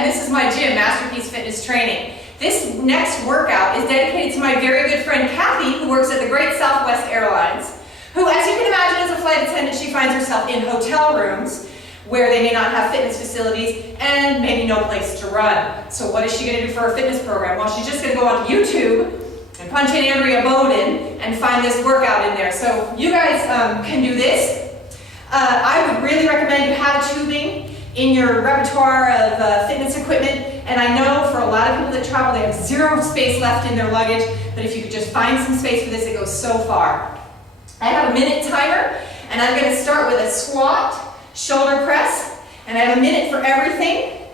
and this is my gym, Masterpiece Fitness Training. This next workout is dedicated to my very good friend Kathy, who works at the Great Southwest Airlines, who, as you can imagine, as a flight attendant, she finds herself in hotel rooms where they may not have fitness facilities and maybe no place to run. So what is she going to do for her fitness program? Well, she's just going to go onto YouTube and punch in Andrea Bowden and find this workout in there. So you guys can do this. I would really recommend you have a tubing in your repertoire of fitness equipment. And I know for a lot of people that travel, they have zero space left in their luggage, but if you could just find some space for this, it goes so far. I have a minute timer, and I'm going to start with a squat, shoulder press, and I have a minute for everything.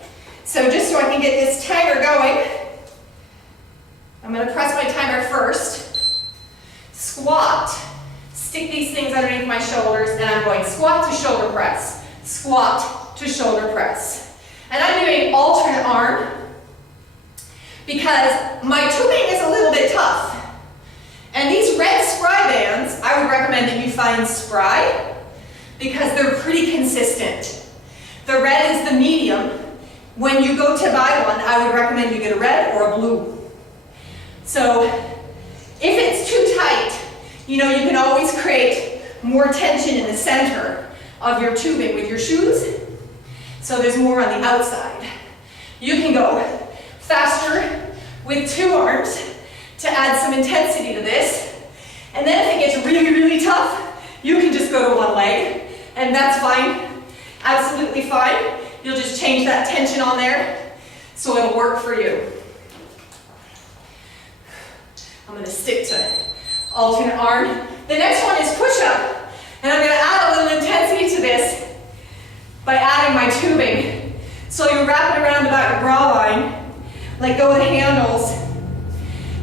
So just so I can get this timer going, I'm going to press my timer first. Squat. Stick these things underneath my shoulders, and I'm going squat to shoulder press, squat to shoulder press. And I'm doing alternate arm because my tubing is a little bit tough. And these red Spry bands, I would recommend that you find Spry because they're pretty consistent. The red is the medium. When you go to buy one, I would recommend you get a red or a blue. So if it's too tight, you know, you can always create more tension in the center of your tubing with your shoes. So there's more on the outside. You can go faster with two arms to add some intensity to this. And then if it gets really, really tough, you can just go to one leg, and that's fine, absolutely fine. You'll just change that tension on there so it'll work for you. I'm gonna stick to alternate arm. The next one is push-up, and I'm gonna add a little intensity to this by adding my tubing. So you wrap it around about your bra line, let go of the handles,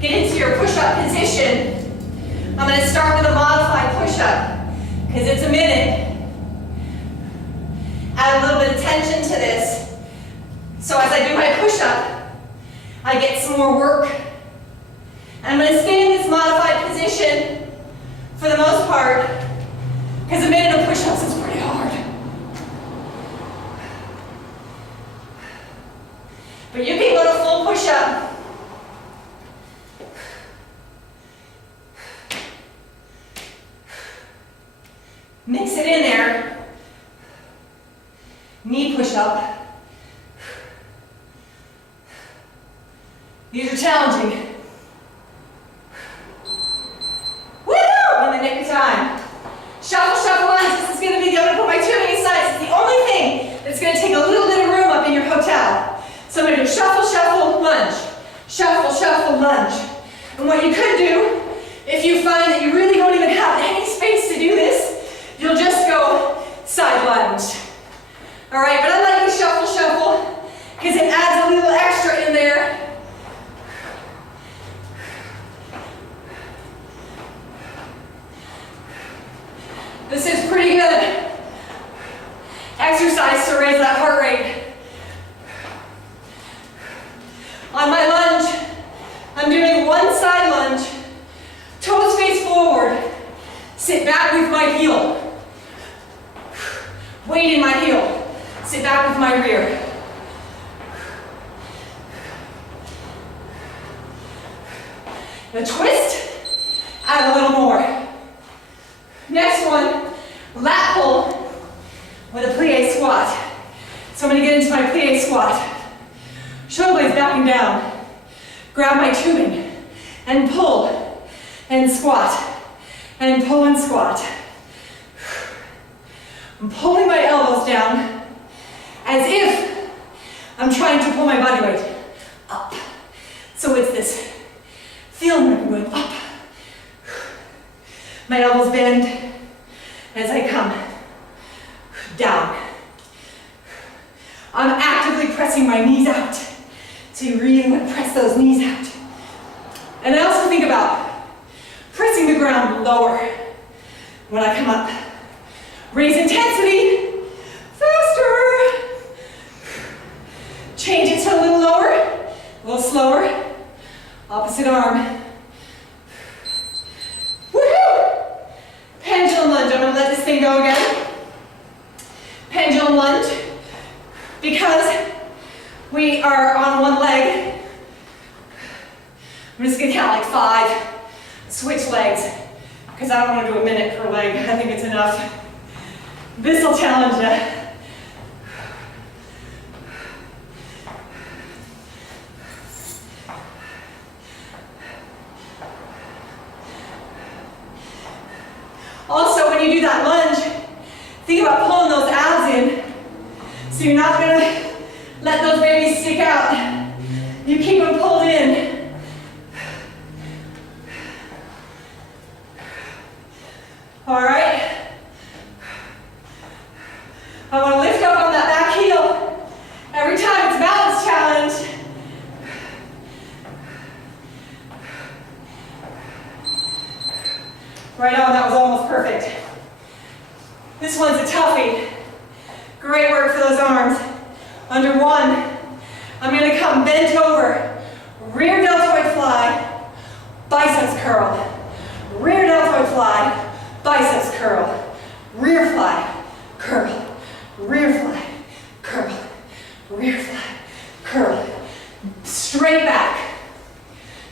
get into your push-up position. I'm going to start with a modified push-up because it's a minute. Add a little bit of tension to this. So as I do my push-up, I get some more work. And I'm going to stay in this modified position for the most part because a minute of push-ups is pretty hard. But you can go to full push-up. Mix it in there. Knee push-up. These are challenging. Woo! In the nick of time. Shuffle, shuffle, lunge. This is going to be I'm going to put my tubing aside. It's the only thing that's going to take a little bit of room up in your hotel. So I'm going to do shuffle, shuffle, lunge. Shuffle, shuffle, lunge. And what you could do, if you find that you really don't even have any space to do this, you'll just go side lunge. All right, but I like the shuffle, shuffle because it adds a little extra in there. This is pretty good exercise to raise that heart rate. On my lunge, I'm doing one side lunge, toes face forward, sit back with my heel, weight in my heel, sit back with my rear. The twist, add a little more. Next one, lat pull with a plie squat. So I'm going to get into my plie squat. Shoulder blades backing down. Grab my tubing and pull and squat and pull and squat. I'm pulling my elbows down as if I'm trying to pull my body weight up. So it's this feeling like I'm going up. My elbows bend as I come down. I'm actively pressing my knees out. So you really want to press those knees out. And I also think about pressing the ground lower when I come up. Raise intensity, faster. Change it to a little lower, a little slower. Opposite arm. Woohoo! Pendulum lunge. I'm going to let this thing go again. Pendulum lunge. Because We are on one leg. I'm just gonna count like 5. Switch legs, because I don't want to do a minute per leg. I think it's enough. This will challenge you. Also, when you do that lunge, think about pulling those abs in, so you're not going to let those babies stick out. You keep them pulled in. All right. I want to lift up on that back heel. Every time it's a balance challenge. Right on, that was almost perfect. This one's a toughie. Great work for those arms. Under 1, I'm going to come bent over, rear deltoid fly, biceps curl. Rear deltoid fly, biceps curl. Rear fly, curl. Rear fly, curl. Rear fly, curl. Straight back.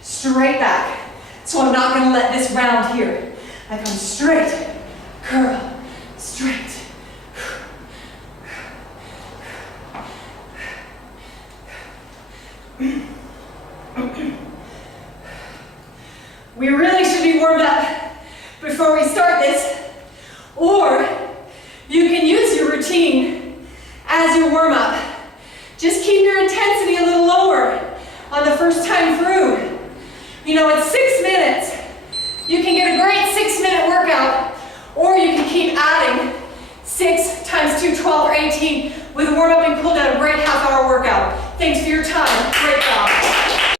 Straight back. So I'm not going to let this round here. I come straight, curl, straight. We really should be warmed up before we start this, or you can use your routine as your warm-up. Just keep your intensity a little lower on the first time through. You know, it's 6 minutes. You can get a great 6-minute workout, or you can keep adding 6 times 2, 12 or 18 with a warm-up and cool down, a great half-hour workout. Thanks for your time.